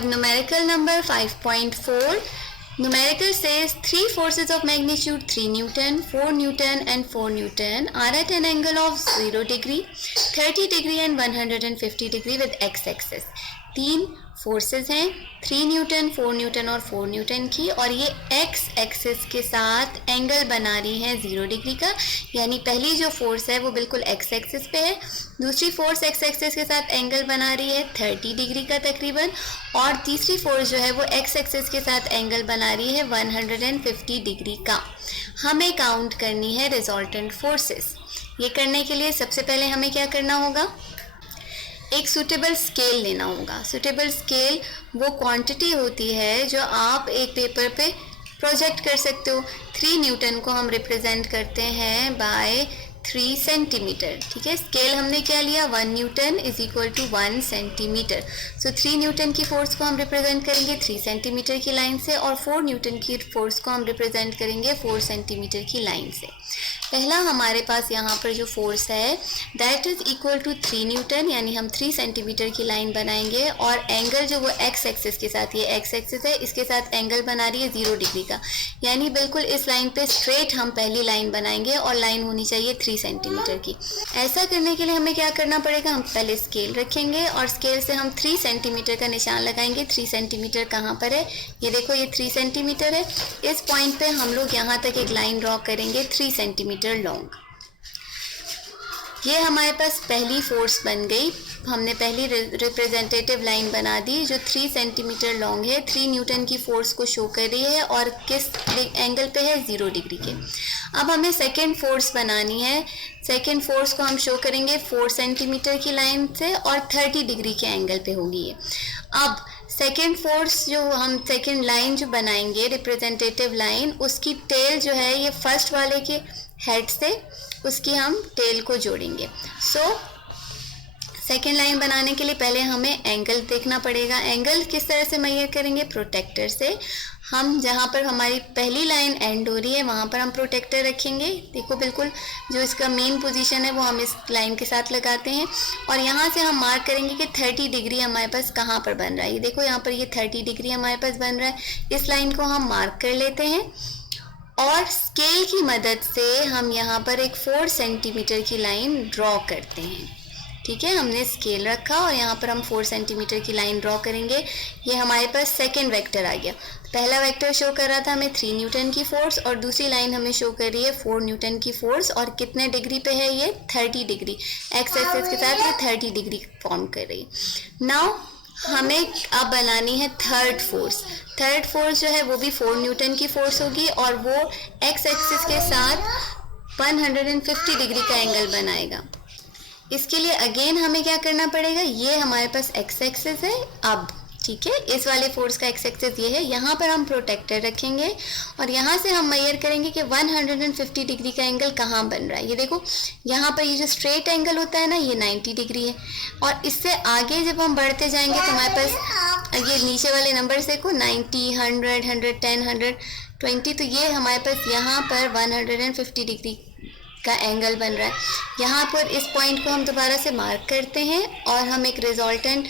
have numerical number 5.4. Numerical says 3 forces of magnitude 3 Newton, 4 Newton and 4 Newton are at an angle of 0 degree, 30 degree and 150 degree with x-axis. 3 forces हैं 3 Newton, 4 Newton और 4 Newton की, और ये x axis के साथ angle बना रही है 0 डिग्री का। यानी पहली जो फोर्स है वो बिल्कुल एक्स एक्सिस पे है, दूसरी फोर्स एक्स एक्सिस के साथ एंगल बना रही है 30 डिग्री का तकरीबन, और तीसरी फोर्स जो है वो एक्स एक्सिस के साथ एंगल बना रही है 150 डिग्री का। हमें काउंट करनी है रिजल्टेंट फोर्सेस। ये करने के लिए सबसे पहले हमें क्या करना होगा, एक सूटेबल स्केल लेना होगा। सूटेबल स्केल वो क्वांटिटी होती है जो आप एक पेपर पे प्रोजेक्ट कर सकते हो। 3 न्यूटन को हम रिप्रेजेंट करते हैं बाय 3 सेंटीमीटर। ठीक है, स्केल हमने क्या लिया, 1 newton is equal to 1 centimetre. So 3 newton की फोर्स को हम रिप्रेजेंट करेंगे 3 सेंटीमीटर की लाइन से, और 4 न्यूटन की फोर्स को हम रिप्रेजेंट करेंगे 4 सेंटीमीटर की लाइन से। पहला हमारे पास यहाँ पर जो फोर्स है that is equal to 3 newton, यानी हम 3 सेंटीमीटर की लाइन बनाएंगे, और एंगल जो वो एक्स एक्सिस के साथ, ये एक्स एक्सिस है, इसके साथ एंगल बना रही है 0 डिग्री का। यानी बिल्कुल इस लाइन पे स्ट्रेट हम पहली लाइन बनाएंगे, और लाइन होनी चाहिए 3 सेंटीमीटर की। ऐसा करने के लिए हमें क्या करना पड़ेगा, हम पहले स्केल रखेंगे और स्केल से हम 3 सेंटीमीटर का निशान लगाएंगे। 3 सेंटीमीटर कहाँ पर है, ये देखो ये 3 सेंटीमीटर है। इस पॉइंट पे हम लोग यहाँ तक एक लाइन ड्रॉ करेंगे 3 सेंटीमीटर लॉन्ग। ये हमारे पास पहली फोर्स बन गई, हमने पहली रिप्रेजेंटेटिव लाइन बना दी जो 3 सेंटीमीटर लॉन्ग है, 3 न्यूटन की फोर्स को शो कर रही है और किस एंगल पे है, 0 डिग्री के। अब हमें सेकेंड फोर्स बनानी है। सेकेंड फोर्स को हम शो करेंगे 4 सेंटीमीटर की लाइन से और 30 डिग्री के एंगल पे होगी ये। अब सेकेंड फोर्स जो हम सेकेंड लाइन जो बनाएंगे रिप्रेजेंटेटिव लाइन, उसकी टेल जो है ये फर्स्ट वाले के हेड से उसकी हम टेल को जोड़ेंगे। सेकेंड लाइन बनाने के लिए पहले हमें एंगल देखना पड़ेगा। एंगल किस तरह से मेजर करेंगे, प्रोटेक्टर से। हम जहाँ पर हमारी पहली लाइन एंड हो रही है वहाँ पर हम प्रोटेक्टर रखेंगे। देखो बिल्कुल जो इसका मेन पोजीशन है वो हम इस लाइन के साथ लगाते हैं, और यहाँ से हम मार्क करेंगे कि 30 डिग्री हमारे पास कहाँ पर बन रहा है। ये देखो यहाँ पर ये 30 डिग्री हमारे पास बन रहा है। इस लाइन को हम मार्क कर लेते हैं, और स्केल की मदद से हम यहाँ पर एक 4 सेंटीमीटर की लाइन ड्रॉ करते हैं। ठीक है, हमने स्केल रखा और यहाँ पर हम 4 सेंटीमीटर की लाइन ड्रॉ करेंगे। ये हमारे पास सेकेंड वेक्टर आ गया। पहला वेक्टर शो कर रहा था हमें 3 न्यूटन की फोर्स, और दूसरी लाइन हमें शो कर रही है 4 न्यूटन की फोर्स, और कितने डिग्री पे है ये, 30 डिग्री। एक्स एक्सिस के साथ ये 30 डिग्री फॉर्म कर रही है। नाउ हमें अब बनानी है थर्ड फोर्स। थर्ड फोर्स जो है वो भी 4 न्यूटन की फोर्स होगी, और वो एक्स एक्सिस के साथ 150 डिग्री का एंगल बनाएगा। इसके लिए अगेन हमें क्या करना पड़ेगा, ये हमारे पास एक्स एक्सिस है। अब ठीक है, इस वाले फोर्स का एक्स एक्सिस ये है, यहाँ पर हम प्रोटेक्टर रखेंगे और यहाँ से हम मेजर करेंगे कि 150 डिग्री का एंगल कहाँ बन रहा है। ये देखो यहाँ पर ये जो स्ट्रेट एंगल होता है ना, ये 90 डिग्री है, और इससे आगे जब हम बढ़ते जाएंगे तो हमारे पास ये नीचे वाले नंबर से को 90, 100, 110, 120, तो ये हमारे पास यहाँ पर 150 डिग्री का एंगल बन रहा है। यहाँ पर इस पॉइंट को हम दोबारा से मार्क करते हैं और हम एक रिजल्टेंट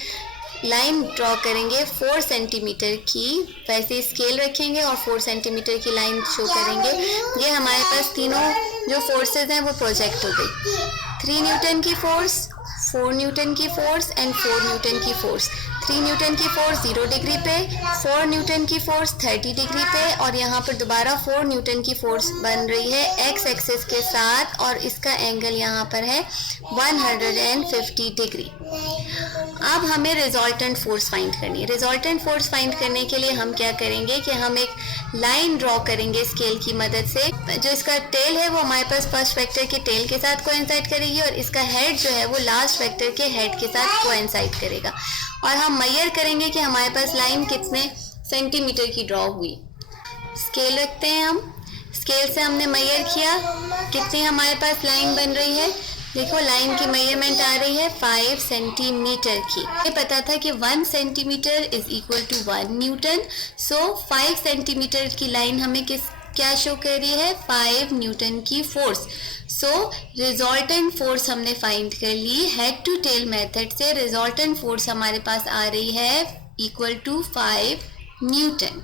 लाइन ड्रॉ करेंगे 4 सेंटीमीटर की। वैसे स्केल रखेंगे और 4 सेंटीमीटर की लाइन शो करेंगे। ये हमारे पास तीनों जो फोर्सेस हैं वो प्रोजेक्ट हो गई। 3 न्यूटन की फोर्स, 4 न्यूटन की फोर्स एंड 4 न्यूटन की फोर्स। 3 न्यूटन की फोर्स 0 डिग्री पे, 4 न्यूटन की फोर्स 30 डिग्री पे, और यहाँ पर दोबारा 4 न्यूटन की फोर्स बन रही है एक्स एक्सिस के साथ, और इसका एंगल यहाँ पर है 150 डिग्री। अब हमें रिजल्टेंट फोर्स फाइंड करनी है। रिजल्टेंट फोर्स फाइंड करने के लिए हम क्या करेंगे कि हम एक लाइन ड्रॉ करेंगे स्केल की मदद से। जो इसका टेल है वो हमारे पास फर्स्ट वेक्टर के टेल के साथ कोइंसाइड करेगी, और इसका हेड जो है वो लास्ट वेक्टर के हेड के साथ कोइंसाइड करेगा, और हम मेजर करेंगे कि हमारे पास लाइन कितने सेंटीमीटर की ड्रॉ हुई। स्केल रखते हैं हम, स्केल से हमने मेजर किया कितनी हमारे पास लाइन बन रही है। देखो लाइन की मेजरमेंट आ रही है 5 सेंटीमीटर की। ये पता था कि 1 centimetre is equal to 1 newton. So 5 centimetre की लाइन हमें क्या शो कर रही है, 5 न्यूटन की फोर्स। सो रिजल्टेंट फोर्स हमने फाइंड कर ली हेड टू टेल मेथड से। रिजल्टेंट फोर्स हमारे पास आ रही है इक्वल टू 5 न्यूटन।